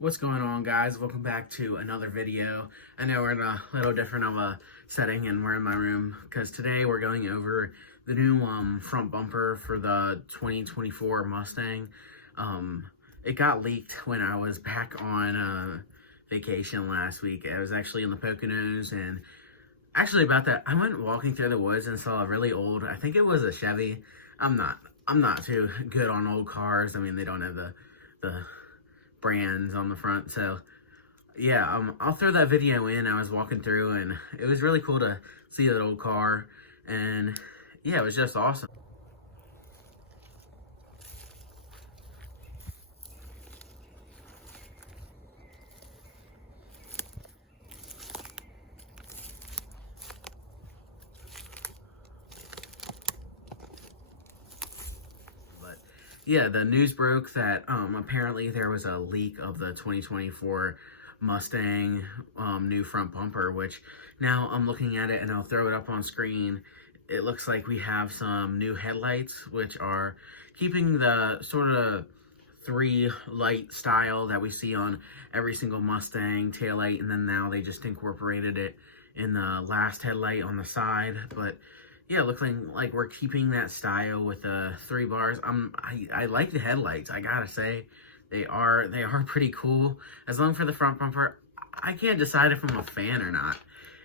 What's going on, guys? Welcome back to another video. I know we're in a little different of a setting and we're in my room because today we're going over the new front bumper for the 2024 Mustang. It got leaked when I was back on vacation last week. I was actually in the Poconos, and actually about that, I went walking through the woods and saw a really old, I think it was a Chevy. I'm not too good on old cars. I mean, they don't have the brands on the front, so yeah, I'll throw that video in. I was walking through and it was really cool to see that old car, and yeah, it was just awesome. But yeah, the news broke that apparently there was a leak of the 2024 Mustang new front bumper, which now I'm looking at it and I'll throw it up on screen. It looks like we have some new headlights, which are keeping the sort of three light style that we see on every single Mustang taillight, and then now they just incorporated it in the last headlight on the side. But yeah, looking like we're keeping that style with the three bars. I like the headlights, I gotta say. They are pretty cool. As long for the front bumper, I can't decide if I'm a fan or not.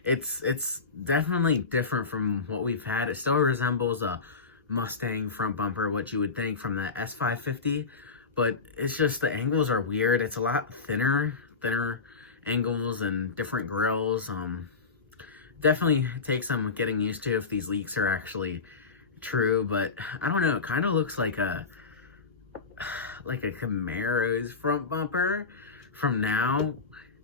It's definitely different from what we've had. It still resembles a Mustang front bumper, what you would think from the S550, but it's just the angles are weird. It's a lot thinner angles and different grills. Definitely takes some getting used to if these leaks are actually true, but I don't know. It kind of looks like a Camaro's front bumper from now,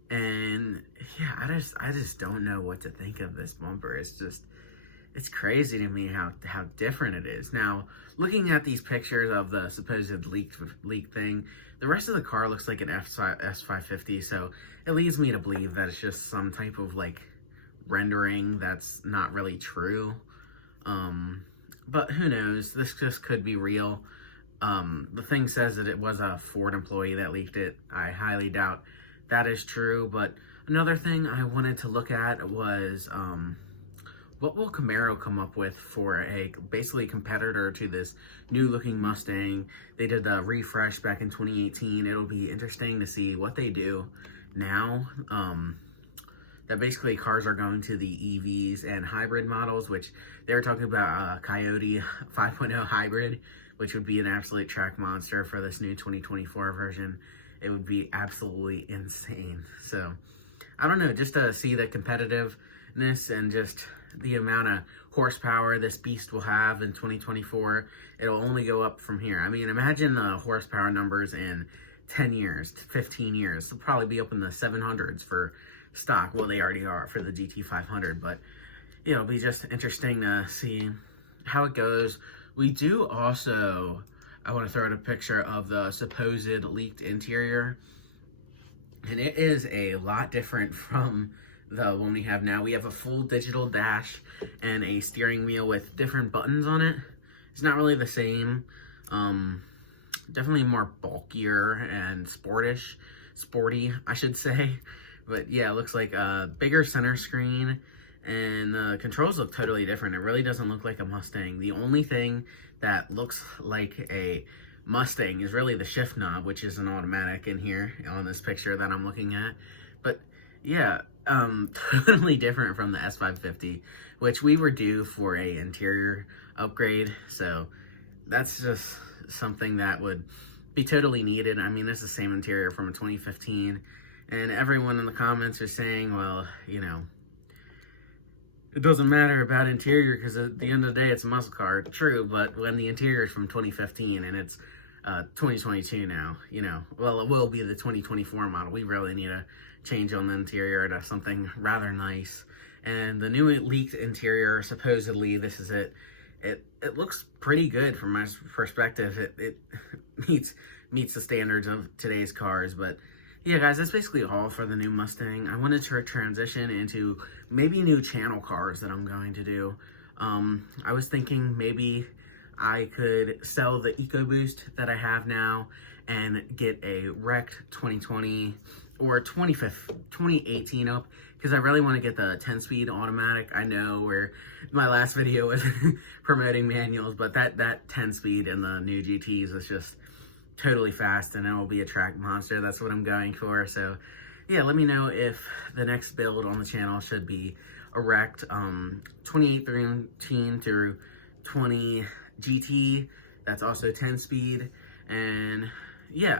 and yeah, I just don't know what to think of this bumper. It's crazy to me how different it is. Now, looking at these pictures of the supposed leak thing, the rest of the car looks like an S550, so it leads me to believe that it's just some type of like rendering that's not really true. But who knows? This just could be real. The thing says that it was a Ford employee that leaked it. I highly doubt that is true. But another thing I wanted to look at was what will Camaro come up with for a basically competitor to this new looking Mustang. They did the refresh back in 2018. It'll be interesting to see what they do now. That basically cars are going to the EVs and hybrid models, which they were talking about a Coyote 5.0 hybrid, which would be an absolute track monster for this new 2024 version. It would be absolutely insane. So I don't know, just to see the competitiveness and just the amount of horsepower this beast will have in 2024, it'll only go up from here. I mean, imagine the horsepower numbers in 10 years, 15 years. They'll probably be up in the 700s for stock. Well, they already are for the GT500, but you know, it'll be just interesting to see how it goes. We do also, I want to throw out a picture of the supposed leaked interior, and it is a lot different from the one we have now. We have a full digital dash and a steering wheel with different buttons on it. It's not really the same. Definitely more bulkier and sporty, I should say. But yeah, it looks like a bigger center screen, and the controls look totally different. It really doesn't look like a Mustang. The only thing that looks like a Mustang is really the shift knob, which is an automatic in here on this picture that I'm looking at. But yeah, totally different from the S550, which we were due for a interior upgrade. So that's just something that would be totally needed. I mean, it's the same interior from a 2015. And everyone in the comments are saying, well, you know, it doesn't matter about interior because at the end of the day, it's a muscle car. True, but when the interior is from 2015 and it's 2022 now, you know, well, it will be the 2024 model. We really need a change on the interior to something rather nice. And the new leaked interior, supposedly, this is it. It looks pretty good from my perspective. It meets the standards of today's cars, but yeah, guys, that's basically all for the new Mustang. I wanted to transition into maybe new channel cars that I'm going to do. I was thinking maybe I could sell the EcoBoost that I have now and get a wrecked 2020 or 2018 up, because I really want to get the 10-speed automatic. I know where my last video was promoting manuals, but that 10-speed in the new GTs is just totally fast, and it will be a track monster. That's what I'm going for. So yeah, let me know if the next build on the channel should be a wrecked 2018 through 20 GT. That's also 10-speed. And yeah,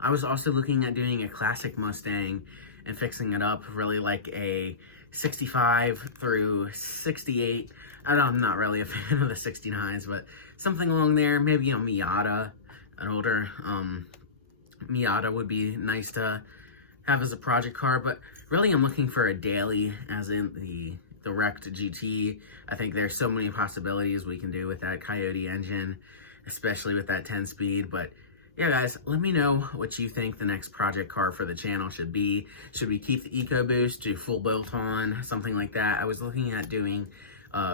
I was also looking at doing a classic Mustang and fixing it up, really like a 65 through 68. I'm not really a fan of the 69s, but something along there. Maybe a Miata, an older Miata would be nice to have as a project car. But really, I'm looking for a daily, as in the wrecked GT. I think there's so many possibilities we can do with that Coyote engine, especially with that 10-speed. But yeah, guys, let me know what you think the next project car for the channel should be. Should we keep the EcoBoost, do full bolt-on, something like that? I was looking at doing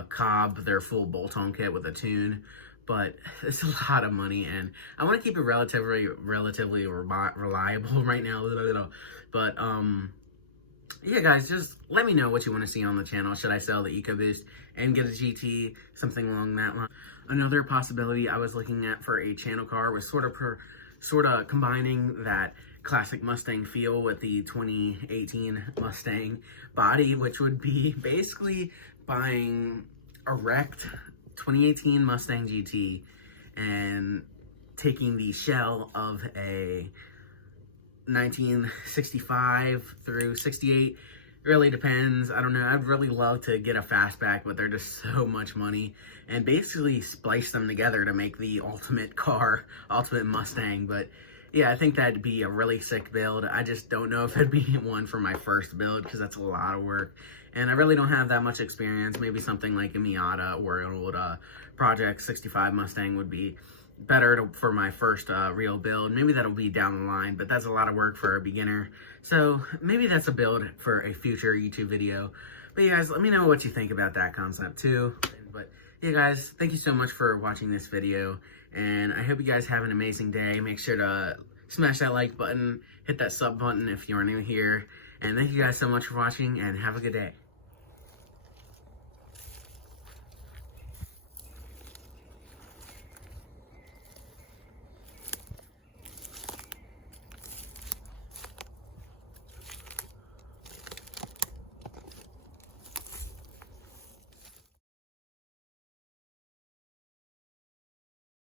Cobb, their full bolt-on kit with a tune, but it's a lot of money, and I want to keep it relatively reliable right now. But yeah, guys, just let me know what you want to see on the channel. Should I sell the EcoBoost and get a GT, something along that line? Another possibility I was looking at for a channel car was sort of combining that classic Mustang feel with the 2018 Mustang body, which would be basically buying a wrecked 2018 Mustang GT and taking the shell of a 1965 through 68. Really depends. I don't know. I'd really love to get a fastback, but they're just so much money, and basically splice them together to make the ultimate car, ultimate Mustang. But yeah, I think that'd be a really sick build. I just don't know if it'd be one for my first build, because that's a lot of work, and I really don't have that much experience. Maybe something like a Miata or an old Project 65 Mustang would be better for my first real build. Maybe that'll be down the line, but that's a lot of work for a beginner. So maybe that's a build for a future YouTube video. But yeah, guys, let me know what you think about that concept too. But yeah, guys, thank you so much for watching this video, and I hope you guys have an amazing day. Make sure to smash that like button, hit that sub button if you are new here, and thank you guys so much for watching, and have a good day.